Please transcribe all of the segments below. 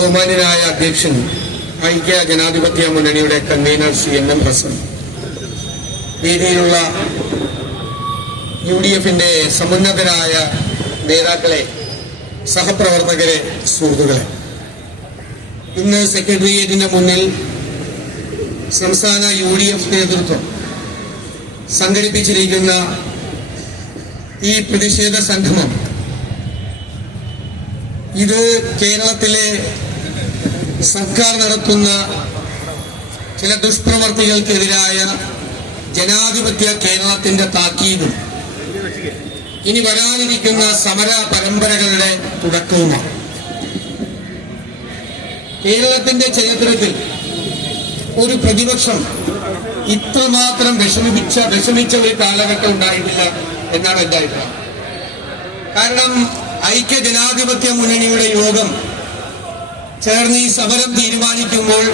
ബഹുമാന്യനായ അധ്യക്ഷൻ ഐക്യ ജനാധിപത്യ മുന്നണിയുടെ convener C N M Hassan. രീതിയിലുള്ള യു ഡി എഫിന്റെ സമുന്നതരായ നേതാക്കളെ സഹപ്രവർത്തകരെ സുഹൃത്തുക്കളെ. ഇന്ന് സെക്രട്ടേറിയറ്റിന്റെ മുന്നിൽ സംസ്ഥാന യു ഡി എഫ് നേതൃത്വം സംഘടിപ്പിച്ചിരിക്കുന്ന ഈ പ്രതിഷേധ സംഗമം ഇത് കേരളത്തിലെ സർക്കാർ നടത്തുന്ന ചില ദുഷ്പ്രവർത്തികൾക്കെതിരായ ജനാധിപത്യ കേരളത്തിന്റെ താക്കീതും ഇനി വരാനിരിക്കുന്ന സമര പരമ്പരകളുടെ തുടക്കവുമാണ്. കേരളത്തിന്റെ ചരിത്രത്തിൽ ഒരു പ്രതിപക്ഷം ഇത്രമാത്രം വിഷമിപ്പിച്ച വിഷമിച്ച ഒരു കാലഘട്ടം ഉണ്ടായിട്ടില്ല എന്നാണ് എന്റെ അഭിപ്രായം. കാരണം ഐക്യ ജനാധിപത്യ മുന്നണിയുടെ യോഗം ചേർന്ന് ഈ സമരം തീരുമാനിക്കുമ്പോൾ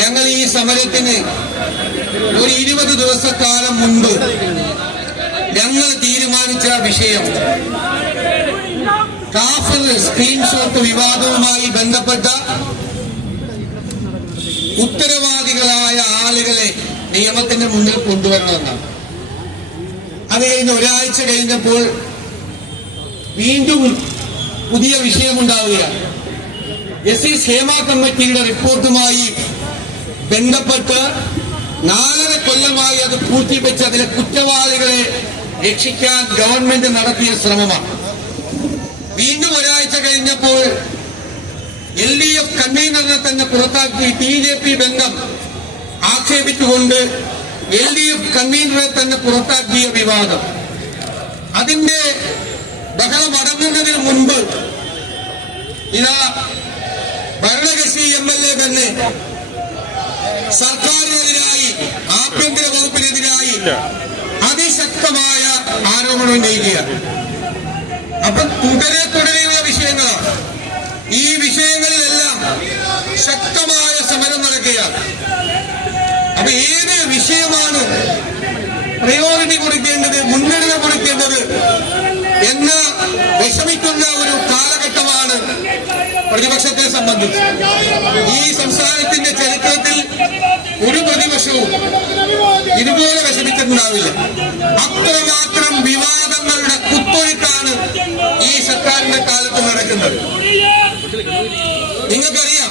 ഞങ്ങൾ ഈ സമരത്തിന് ഒരു ഇരുപത് ദിവസക്കാലം മുൻപ് ഞങ്ങൾ തീരുമാനിച്ച വിഷയം കാഫർ സ്ക്രീൻഷോട്ട് വിവാദവുമായി ബന്ധപ്പെട്ട ഉത്തരവാദികളായ ആളുകളെ നിയമത്തിന്റെ മുന്നിൽ കൊണ്ടുവരണമെന്നാണ്. അത് കഴിഞ്ഞ് ഒരാഴ്ച കഴിഞ്ഞപ്പോൾ വീണ്ടും പുതിയ വിഷയമുണ്ടാവുകയാണ്. എസ് സി ക്ഷേമ കമ്മിറ്റിയുടെ റിപ്പോർട്ടുമായി ബന്ധപ്പെട്ട് നാലര കൊല്ലമായി അത് പൂർത്തിവെച്ച് അതിലെ കുറ്റവാളികളെ രക്ഷിക്കാൻ ഗവൺമെന്റ് നടത്തിയ ശ്രമമാണ്. വീണ്ടും ഒരാഴ്ച കഴിഞ്ഞപ്പോൾ എൽ ഡി എഫ് കൺവീനറിനെ തന്നെ പുറത്താക്കി ബി ജെ പി ബന്ധം ആക്ഷേപിച്ചുകൊണ്ട് എൽ ഡി എഫ് കൺവീനറെ തന്നെ പുറത്താക്കിയ വിവാദം. അതിന്റെ ബഹളം അടങ്ങുന്നതിന് മുൻപ് ഇതാ ഭരണകക്ഷി എം എൽ എ തന്നെ സർക്കാരിനെതിരായി ആഭ്യന്തര വകുപ്പിനെതിരായി അതിശക്തമായ ആരോപണം ഉന്നയിക്കുകയാണ് അപ്പൊ തുടരെ തുടരെയുള്ള വിഷയങ്ങളാണ്. ഈ വിഷയങ്ങളിലെല്ലാം ശക്തമായ സമരം നടക്കുകയാണ്. അപ്പൊ ഏത് വിഷയമാണ് പ്രയോറിറ്റി കൊടുക്കേണ്ടത് ഇതുപോലെ വിഷമിച്ചിട്ടുണ്ടാവില്ല. അത്രമാത്രം വിവാദങ്ങളുടെ കുത്തൊഴുക്കാണ് ഈ സർക്കാരിന്റെ കാലത്ത് നടക്കുന്നത്. നിങ്ങൾക്കറിയാം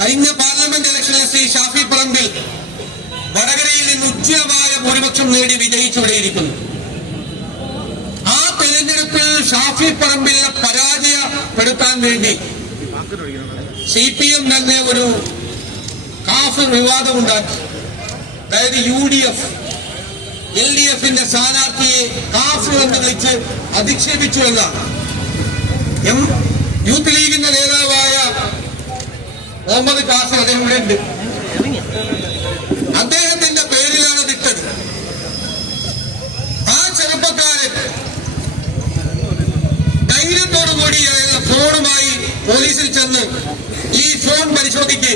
കഴിഞ്ഞ പാർലമെന്റ് ഇലക്ഷനിൽ ശ്രീ ഷാഫി പറമ്പിൽ വടകരയിൽ നിന്ന് ഉജ്ജ്വലമായ ഭൂരിപക്ഷം നേടി വിജയിച്ചുവിടെയിരിക്കുന്നു ആ തെരഞ്ഞെടുപ്പിൽ ഷാഫി പറമ്പിലെ പരാജയപ്പെടുത്താൻ വേണ്ടി സി പി എം തന്നെ ഒരു കാഫ് വിവാദമുണ്ടാക്കി. അതായത് U D F L D എഫിന്റെ സ്ഥാനാർത്ഥിയെ കാഫ് എന്ന് വിളിച്ച് അധിക്ഷേപിച്ചു എന്നാണ്. എം യൂത്ത് ലീഗിന്റെ നേതാവായ മുഹമ്മദ് കാസിം അദ്ദേഹം ഉണ്ട്. അദ്ദേഹത്തിന്റെ പേരിലാണ് അതിട്ടത് ആ ചെറുപ്പക്കാരൻ ധൈര്യത്തോടു കൂടി അയാളുടെ ഫോണുമായി പോലീസിൽ ചെന്ന് ഈ ഫോൺ പരിശോധിക്ക്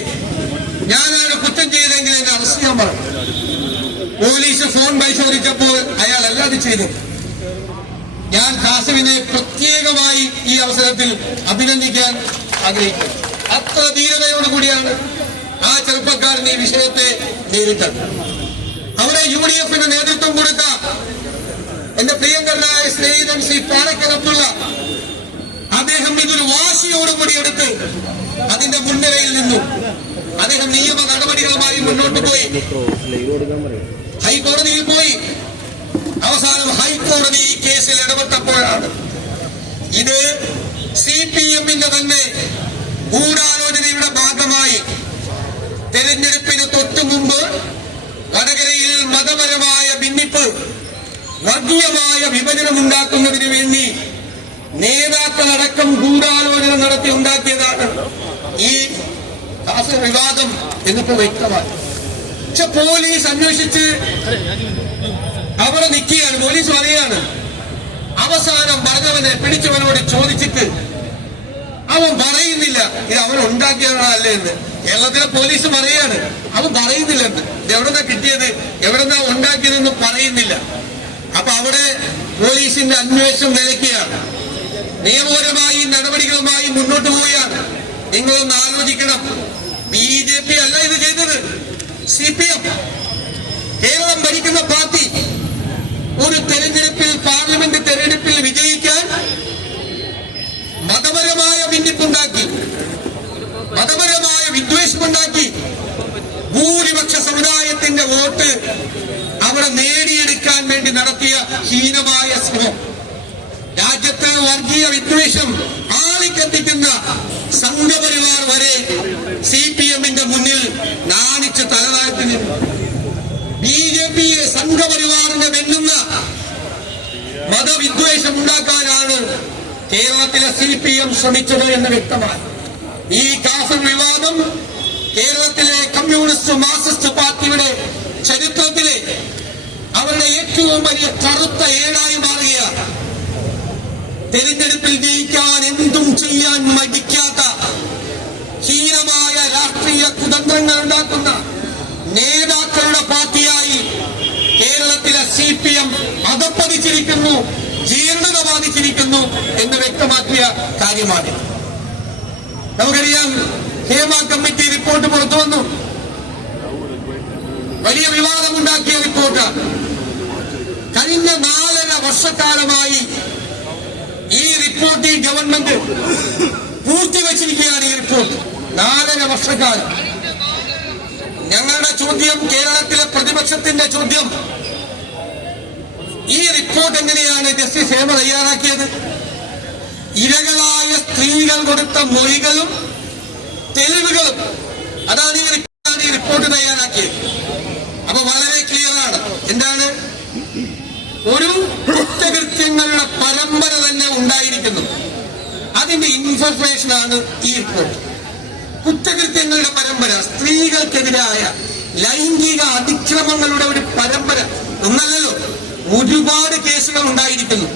ഞാനാണ് കുറ്റം ചെയ്തെങ്കിൽ എന്നെ അറസ്റ്റ് ചെയ്യാൻ പറഞ്ഞു പോലീസ് ഫോൺ പരിശോധിച്ചപ്പോൾ അയാൾ അല്ലാതെ ചെയ്തു ഞാൻ കാസിമിനെ പ്രത്യേകമായി ഈ അവസരത്തിൽ അഭിനന്ദിക്കാൻ ആഗ്രഹിക്കുന്നു. അത്ര ധീരതയോടുകൂടിയാണ് ആ ചെറുപ്പക്കാരൻ ഈ വിഷയത്തെ നേരിട്ടത്. അവിടെ യു ഡി എഫിന് നേതൃത്വം കൊടുത്ത എന്റെ പ്രിയങ്കരനായ സ്നേഹിതൻ ശ്രീ പാലക്കലപ്പുള്ള അദ്ദേഹം ഇതൊരു വാശിയോടുകൂടി എടുത്ത് നിന്നു അദ്ദേഹം നിയമ നടപടികളുമായി മുന്നോട്ട് പോയി. ഹൈക്കോടതിയിൽ പോയി. അവസാനം ഹൈക്കോടതി ഈ കേസിൽ ഇടപെട്ടപ്പോഴാണ്. ഇത് സി പി എമ്മിന്റെ തന്നെ ഗൂഢാലോചനയുടെ ഭാഗമായി തെരഞ്ഞെടുപ്പിന് തൊട്ടു മുമ്പ് വടകരയിൽ മതപരമായ ഭിന്നിപ്പ് വർഗീയമായ വിഭജനം വിഭജനമുണ്ടാക്കുന്നതിന് വേണ്ടി നേതാക്കളടക്കം ഗൂഢാലോചന നടത്തി ഉണ്ടാക്കിയതാണ് ഈ കാസ വിവാദം എന്നിപ്പോ വ്യക്തമായി. പക്ഷെ പോലീസ് അന്വേഷിച്ച് അവിടെ നിൽക്കുകയാണ്. പോലീസ് പറയുകയാണ് അവസാനം പറഞ്ഞവനെ പിടിച്ചവനോട് ചോദിച്ചിട്ട് അവൻ പറയുന്നില്ല ഇത് അവൻ ഉണ്ടാക്കിയവനല്ലേ എന്ന്. കേരളത്തിലെ പോലീസ് പറയാണ് അവൻ പറയുന്നില്ലെന്ന് ഇത് എവിടെന്നാ കിട്ടിയത്? എവിടെന്നാ ഉണ്ടാക്കിയതെന്ന് പറയുന്നില്ല. അപ്പൊ അവിടെ പോലീസിന്റെ അന്വേഷണം നിലയ്ക്കുകയാണ് നിയമപരമായി നടപടികളുമായി മുന്നോട്ട് പോവുകയാണ്. നിങ്ങളൊന്ന് ആലോചിക്കണം. ബി ജെ പി അല്ല ഇത് ചെയ്തത്. C P M. കേരളം ഭരിക്കുന്ന പാർട്ടി ഒരു തെരഞ്ഞെടുപ്പിൽ പാർലമെന്റ് തെരഞ്ഞെടുപ്പിൽ വിജയിക്കാൻ മതപരമായ ഭിന്നിപ്പുണ്ടാക്കി മതപരമായ വിദ്വേഷമുണ്ടാക്കി ഭൂരിപക്ഷ സമുദായത്തിന്റെ വോട്ട് അവിടെ നേടിയെടുക്കാൻ വേണ്ടി നടത്തിയ ഹീനമായ ശ്രമം. രാജ്യത്ത് വർഗീയ വിദ്വേഷം ആളിക്കത്തിക്കുന്ന സംഘപരിവാർ വരെ സി പി എമ്മിന്റെ മുന്നിൽ നാണിച്ച് തലതാഴ്ത്തി നിന്നു ബി ജെ പി സംഘപരിവാറിന്റെ വെല്ലുന്ന മതവിദ്വേഷം ഉണ്ടാക്കാനാണ് കേരളത്തിലെ സി പി എം ശ്രമിച്ചത് എന്ന് വ്യക്തമായി ഈ കാഫർ വിവാദം കേരളത്തിലെ കമ്മ്യൂണിസ്റ്റ് മാർക്സിസ്റ്റ് പാർട്ടിയുടെ ചരിത്രത്തിലെ അവരുടെ ഏറ്റവും വലിയ കറുത്ത ഏടായി മാറുകയാണ്. തെരഞ്ഞെടുപ്പിൽ ജയിക്കാൻ എന്തും ചെയ്യാൻ മടിക്കാത്ത ഹീനമായ രാഷ്ട്രീയ കുതന്ത്രങ്ങൾ ഉണ്ടാക്കുന്ന നേതാക്കളുടെ പാർട്ടിയായി കേരളത്തിലെ സി പി എം അകപ്പതിച്ചിരിക്കുന്നു ജീർണത ബാധിച്ചിരിക്കുന്നു എന്ന് വ്യക്തമാക്കിയ കാര്യമാണ്. നമുക്കറിയാം ഹേമ കമ്മിറ്റി റിപ്പോർട്ട് പുറത്തു വന്നു. വലിയ വിവാദമുണ്ടാക്കിയ റിപ്പോർട്ട്. കഴിഞ്ഞ നാലര വർഷക്കാലമായി ഈ റിപ്പോർട്ട് ഈ ഗവൺമെന്റ് പൂർത്തിവച്ചിരിക്കുകയാണ് ഈ റിപ്പോർട്ട്. നാലര വർഷക്കാലം. ഞങ്ങളുടെ ചോദ്യം കേരളത്തിലെ പ്രതിപക്ഷത്തിന്റെ ചോദ്യം. ഈ റിപ്പോർട്ട് എങ്ങനെയാണ് ജസ്റ്റിസ് ഹേമ തയ്യാറാക്കിയത്? ഇരകളായ സ്ത്രീകൾ കൊടുത്ത മൊഴികളും തെളിവുകളും. അതാണ് ഈ ഈ റിപ്പോർട്ട് തയ്യാറാക്കിയത്. അപ്പൊ വളരെ ക്ലിയർ ആണ്. എന്താണ്? ഒരു തന്നെ ഉണ്ടായിരിക്കുന്നു. അതിന്റെ ഇൻഫർമേഷൻ ആണ് ഈ റിപ്പോർട്ട് കുറ്റകൃത്യങ്ങളുടെ പരമ്പര സ്ത്രീകൾക്കെതിരായ ലൈംഗിക അതിക്രമങ്ങളുടെ ഒരു പരമ്പര. ഒന്നല്ലല്ലോ ഒരുപാട് കേസുകൾ ഉണ്ടായിരിക്കുന്നു.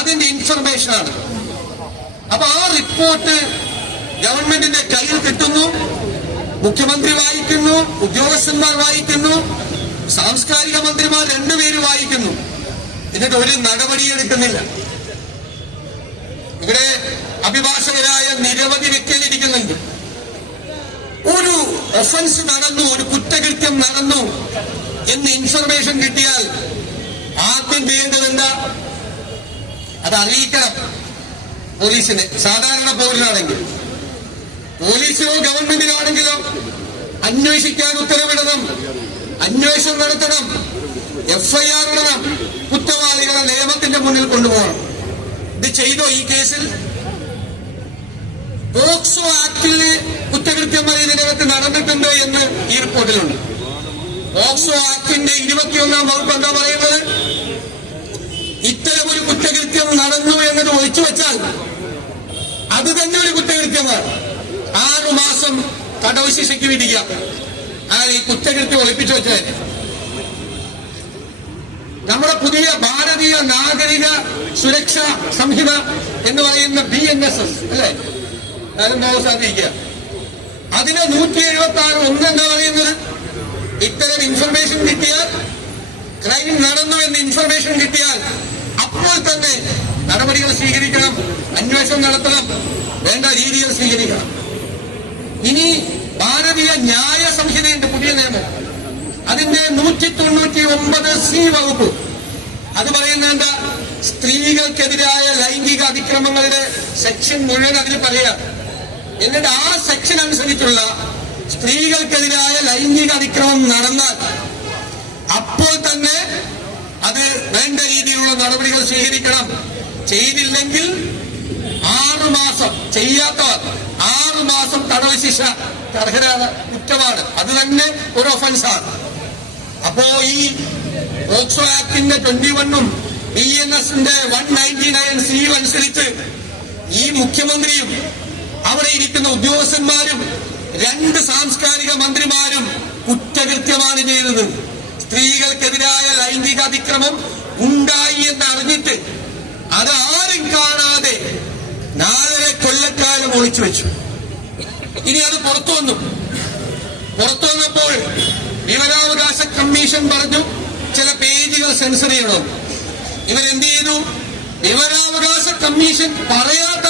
അതിന്റെ ഇൻഫർമേഷൻ ആണ്. അപ്പൊ ആ റിപ്പോർട്ട് ഗവൺമെന്റിന്റെ കയ്യിൽ കിട്ടുന്നു മുഖ്യമന്ത്രി വായിക്കുന്നു ഉദ്യോഗസ്ഥന്മാർ വായിക്കുന്നു സാംസ്കാരിക മന്ത്രിമാർ രണ്ടുപേര് വായിക്കുന്നു. എന്നിട്ട് ഒരു നടപടിയെടുക്കുന്നില്ല. അഭിഭാഷകരായ നിരവധി വ്യക്തികളിരിക്കുന്നുണ്ട് ഒരു ഒഫൻസ് നടന്നു ഒരു കുറ്റകൃത്യം നടന്നു എന്ന് ഇൻഫർമേഷൻ കിട്ടിയാൽ ആദ്യം ചെയ്യേണ്ടത് എന്താ അത് അറിയിക്കണം. പോലീസിനെ. സാധാരണ പൗരനാണെങ്കിൽ പോലീസിലോ ഗവൺമെന്റിലാണെങ്കിലോ അന്വേഷിക്കാൻ ഉത്തരവിടണം. അന്വേഷണം നടത്തണം. എഫ്ഐആർ ഇടണം. കുറ്റവാളികളെ നിയമത്തിന്റെ മുന്നിൽ കൊണ്ടുപോകണം. ഇത് ചെയ്തോ ഈ കേസിൽ? പോക്സോ ആക്ടിൽ കുറ്റകൃത്യമായി ഇതിനകത്ത് നടന്നിട്ടുണ്ട് എന്ന് ഈ റിപ്പോർട്ടിലുണ്ട്. പോക്സോ ആക്ടിന്റെ ഇരുപത്തിയൊന്നാം വകുപ്പ് എന്താ പറയുന്നത്? ഇത്തരം ഒരു കുറ്റകൃത്യം നടന്നു എന്നത് ഒഴിച്ചു വെച്ചാൽ അത് തന്നെ ഒരു കുറ്റകൃത്യമാണ്. ആറു മാസം തടവ് ശിക്ഷയ്ക്ക് വിധിക്കാം അയാൾ ഈ കുറ്റകൃത്യം ഒളിപ്പിച്ചു വെച്ചാൽ നമ്മുടെ പുതിയ ഭാരതീയ നാഗരിക സുരക്ഷാ സംഹിത എന്ന് പറയുന്ന ബി എൻ എസ് എസ് അല്ലേ? ഞാനും സാധിക്കുക അതിന് നൂറ്റി എഴുപത്തി ആറ് ഒന്ന് എന്താ പറയുന്നത്? ഇത്തരം ഇൻഫർമേഷൻ കിട്ടിയാൽ ക്രൈം നടന്നു എന്ന് ഇൻഫർമേഷൻ കിട്ടിയാൽ അപ്പോൾ തന്നെ നടപടികൾ സ്വീകരിക്കണം അന്വേഷണം നടത്തണം വേണ്ട രീതികൾ സ്വീകരിക്കണം. ഇനി ഭാരതീയ ന്യായ സംഹിതയുണ്ട് പുതിയ നിയമം. അതിന്റെ നൂറ്റി തൊണ്ണൂറ്റി ഒമ്പത് സി വകുപ്പ്. അത് പറയുന്ന എന്താ? സ്ത്രീകൾക്കെതിരായ ലൈംഗിക അതിക്രമങ്ങളുടെ സെക്ഷൻ മുഴുവൻ അതിൽ പറയാം എന്നിട്ട് ആ സെക്ഷൻ അനുസരിച്ചുള്ള സ്ത്രീകൾക്കെതിരായ ലൈംഗിക അതിക്രമം നടന്നാൽ അപ്പോൾ തന്നെ അത് വേണ്ട രീതിയിലുള്ള നടപടികൾ സ്വീകരിക്കണം. ചെയ്തില്ലെങ്കിൽ ആറു മാസം ചെയ്യാത്തവർ ആറു മാസം തടവ് ശിക്ഷ അർഹരായ കുറ്റമാണ്. അത് തന്നെ ഒരു ഒഫൻസാണ് അപ്പോ ഈ പോക്സോ ആക്ടിന്റെ ട്വന്റി വണ്ണും ബി എൻ എസിന്റെ വൺ നയന്റി നയൻ സി അനുസരിച്ച് ഈ മുഖ്യമന്ത്രിയും അവിടെ ഇരിക്കുന്ന ഉദ്യോഗസ്ഥന്മാരും രണ്ട് സാംസ്കാരിക മന്ത്രിമാരും കുറ്റകൃത്യമാണ് ചെയ്തത്. സ്ത്രീകൾക്കെതിരായ ലൈംഗിക അതിക്രമം ഉണ്ടായി എന്ന് അറിഞ്ഞിട്ട് അതാരും കാണാതെ നാലര കൊല്ലക്കാലം ഒളിച്ചു വെച്ചു. ഇനി അത് പുറത്തു വന്നു. പുറത്തു വന്നപ്പോൾ വിവരാവകാശ കമ്മീഷൻ പറഞ്ഞു ചില പേജുകൾ സെൻസർ ചെയ്യണം. ഇവരെന്ത് ചെയ്തു? വിവരാവകാശ കമ്മീഷൻ പറയാത്ത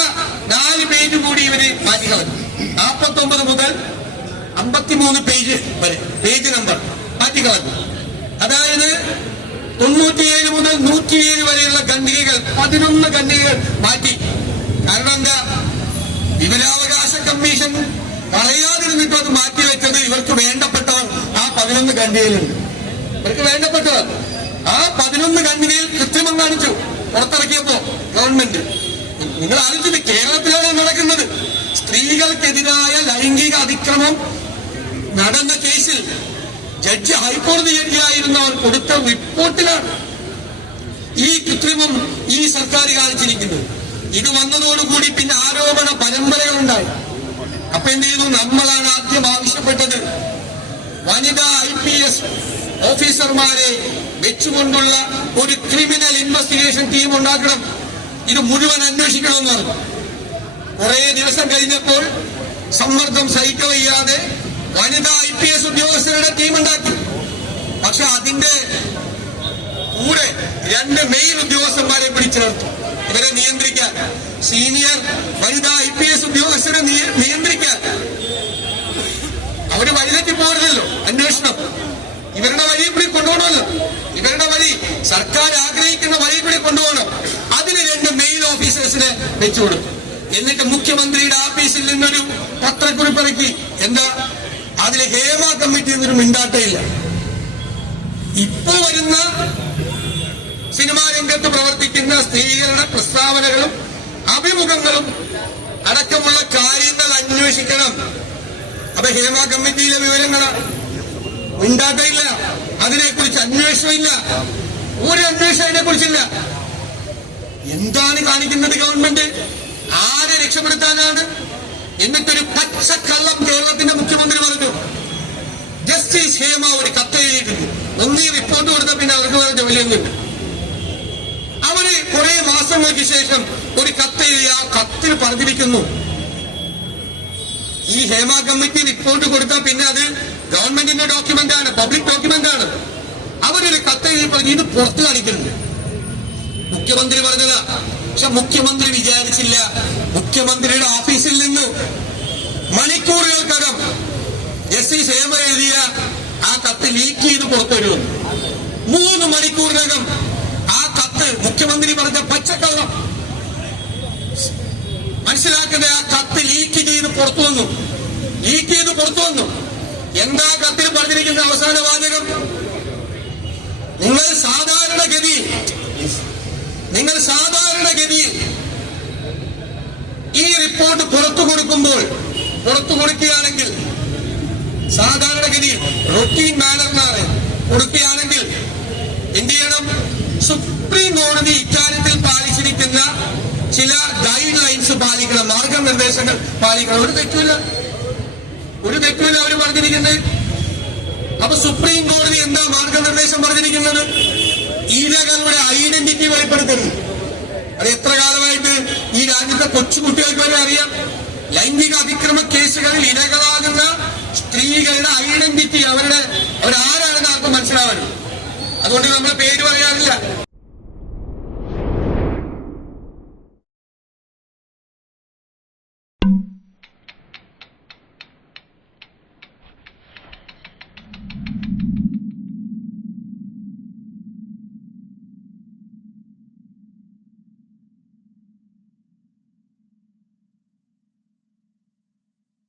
നാല് പേജ് കൂടി ഇവർ മാറ്റിക്കളഞ്ഞു നാൽപ്പത്തി ഒമ്പത് മുതൽ അമ്പത്തിമൂന്ന് പേജ് വരെ പേജ് നമ്പർ മാറ്റി മാറ്റിക്കളഞ്ഞു അതായത് തൊണ്ണൂറ്റിയേഴ് മുതൽ നൂറ്റിയേഴ് വരെയുള്ള ഖണ്ഡികകൾ പതിനൊന്ന് ഖണ്ഡികകൾ മാറ്റി. കാരണം എന്താ? വിവരാവകാശ കമ്മീഷൻ പറയാതിരുന്നിട്ട് അത് മാറ്റി മാറ്റിവെച്ചത് ഇവർക്ക് വേണ്ടപ്പെട്ടവർ ആ പതിനൊന്ന് ഖണ്ഡികയിലുണ്ട്. ഇവർക്ക് വേണ്ടപ്പെട്ടവർ ആ പതിനൊന്ന് ഖണ്ഡികയിൽ കൃത്രിമം കാണിച്ചു. പുറത്തിറക്കിയപ്പോ ഗവൺമെന്റ്. നിങ്ങൾ ആലോചിച്ചത് കേരളത്തിലാണ് നടക്കുന്നത്. സ്ത്രീകൾക്കെതിരായ ലൈംഗിക അതിക്രമം നടന്ന കേസിൽ ജഡ്ജി ഹൈക്കോടതി ജഡ്ജിയായിരുന്നവർ കൊടുത്ത റിപ്പോർട്ടിലാണ് ഈ കൃത്രിമം ഈ സർക്കാർ കാണിച്ചിരിക്കുന്നത്. ഇത് വന്നതോടുകൂടി പിന്നെ ആരോപണ പരമ്പരകളുണ്ടായി അപ്പൊ എന്ത് ചെയ്തു? നമ്മളാണ് ആദ്യം ആവശ്യപ്പെട്ടത് വനിതാ ഐ പി എസ് ഓഫീസർമാരെ വെച്ചുകൊണ്ടുള്ള ഒരു ക്രിമിനൽ ഇൻവെസ്റ്റിഗേഷൻ ടീം ഉണ്ടാക്കണം. ഇത് മുഴുവൻ അന്വേഷിക്കണമെന്ന് പറഞ്ഞു. കുറേ ദിവസം കഴിഞ്ഞപ്പോൾ സമ്മർദ്ദം സഹിക്കവയ്യാതെ വനിതാ ഐ പി എസ് ഉദ്യോഗസ്ഥരുടെ ടീം ഉണ്ടാക്കി. പക്ഷെ അതിന്റെ കൂടെ രണ്ട് മെയിൻ ഉദ്യോഗസ്ഥന്മാരെ പിടിച്ചേർത്തു. ഇവരെ നിയന്ത്രിക്കാൻ. സീനിയർ വനിതാ ഐ പി എസ് ഉദ്യോഗസ്ഥരെ നിയ- നിയന്ത്രിക്കാൻ. അവർ വഴിതെറ്റി പോകരുതല്ലോ അന്വേഷണം. ഇവരുടെ വഴി കൂടി കൊണ്ടുപോകണമല്ലോ. ഇവരുടെ വഴി സർക്കാർ ആഗ്രഹിക്കുന്ന വഴി കൂടി കൊണ്ടുപോകണം അതിന് രണ്ട് മെയിൻ ഓഫീസേഴ്സിനെ വെച്ചു കൊടുത്തു. എന്നിട്ട് മുഖ്യമന്ത്രിയുടെ ഓഫീസിൽ നിന്നൊരു പത്രക്കുറിപ്പ് ഇറക്കി എന്താ? അതിൽ ഹേമ കമ്മിറ്റി എന്നൊരു മിണ്ടാട്ടയില്ല ഇപ്പോ വരുന്ന സിനിമാ രംഗത്ത് പ്രവർത്തിക്കുന്ന സ്ത്രീകളുടെ പ്രസ്താവനകളും അഭിമുഖങ്ങളും അടക്കമുള്ള കാര്യങ്ങൾ അന്വേഷിക്കണം. അപ്പൊ ഹേമ കമ്മിറ്റിയിലെ വിവരങ്ങളാണ് ഉണ്ടാകയില്ല അതിനെക്കുറിച്ച് അന്വേഷണമില്ല. ഒരു അന്വേഷണം അതിനെ കുറിച്ചില്ല എന്താണ് കാണിക്കുന്നത് ഗവൺമെന്റ്? ആരെ രക്ഷപ്പെടുത്താനാണ്? എന്നിട്ടൊരു പച്ചക്കള്ളം കേരളത്തിന്റെ മുഖ്യമന്ത്രി പറഞ്ഞു. ജസ്റ്റിസ് ഹേമ ഒരു കത്ത് എഴുതിയിട്ടുണ്ട്. ഒന്നീ റിപ്പോർട്ട് കൊടുത്ത പിന്നെ അവർക്ക് വേറെ ജോലിയൊന്നുമില്ല. അവർ കുറെ മാസങ്ങൾക്ക് ശേഷം ഒരു കത്ത് എഴുതി ആ കത്തിൽ പറഞ്ഞിരിക്കുന്നു. ഈ ഹേമ കമ്മിറ്റി റിപ്പോർട്ട് കൊടുത്താൽ പിന്നെ അത് ഗവൺമെന്റിന്റെ ഡോക്യുമെന്റ് ആണ് പബ്ലിക് ഡോക്യുമെന്റ് ആണ്. അവരൊരു കത്ത് എഴുതി പറഞ്ഞു ഇത് പുറത്തു കാണിക്കുന്നുണ്ട് മുഖ്യമന്ത്രി പറഞ്ഞതാ. പക്ഷെ മുഖ്യമന്ത്രി വിചാരിച്ചില്ല. മുഖ്യമന്ത്രിയുടെ ഓഫീസിൽ നിന്ന് മണിക്കൂറുകൾക്കകം എസ് സി സേമ എഴുതിയ ആ കത്ത് ലീക്ക് ചെയ്ത് പുറത്തുവരുമെന്ന് മൂന്ന് മണിക്കൂറിനകം ആ കത്ത് മുഖ്യമന്ത്രി പറഞ്ഞ പച്ചക്കള്ളം. മനസ്സിലാക്കുന്ന ആ കത്ത് ലീക്ക് ചെയ്ത് പുറത്തു വന്നു. ലീക്ക് ചെയ്ത് പുറത്തു വന്നു. എന്താ കത്തിൽ പറഞ്ഞിരിക്കുന്ന അവസാന വാചകം? നിങ്ങൾ സാധാരണഗതിയിൽ നിങ്ങൾ സാധാരണഗതിയിൽ ഈ റിപ്പോർട്ട് പുറത്തു കൊടുക്കുമ്പോൾ പുറത്തു കൊടുക്കുകയാണെങ്കിൽ സാധാരണഗതിയിൽ റൊട്ടീൻ മാനറിനാണ് കൊടുക്കുകയാണെങ്കിൽ എന്ത് ചെയ്യണം? സുപ്രീം കോടതി ഇക്കാര്യത്തിൽ പാലിച്ചിരിക്കുന്ന ചില ഗൈഡ് ലൈൻസ് പാലിക്കണം മാർഗനിർദ്ദേശങ്ങൾ പാലിക്കണം. ഒരു തെറ്റുമില്ല. ഒരു തെറ്റുമില്ല അവർ പറഞ്ഞിരിക്കുന്നത്. അപ്പൊ സുപ്രീം കോടതി എന്താ മാർഗനിർദ്ദേശം പറഞ്ഞിരിക്കുന്നത്? ഇരകളുടെ ഐഡന്റിറ്റി വെളിപ്പെടുത്തരുത് അത് എത്ര കാലമായിട്ട് ഈ രാജ്യത്തെ കൊച്ചുകുട്ടികൾക്ക് വരെ അറിയാം? ലൈംഗിക അതിക്രമ കേസുകളിൽ ഇരകളാകുന്ന സ്ത്രീകളുടെ ഐഡന്റിറ്റി അവരുടെ അവരാരാണെന്ന് ആർക്കും മനസ്സിലാവാനും അതുകൊണ്ട് നമ്മുടെ പേര് പറയാറില്ല.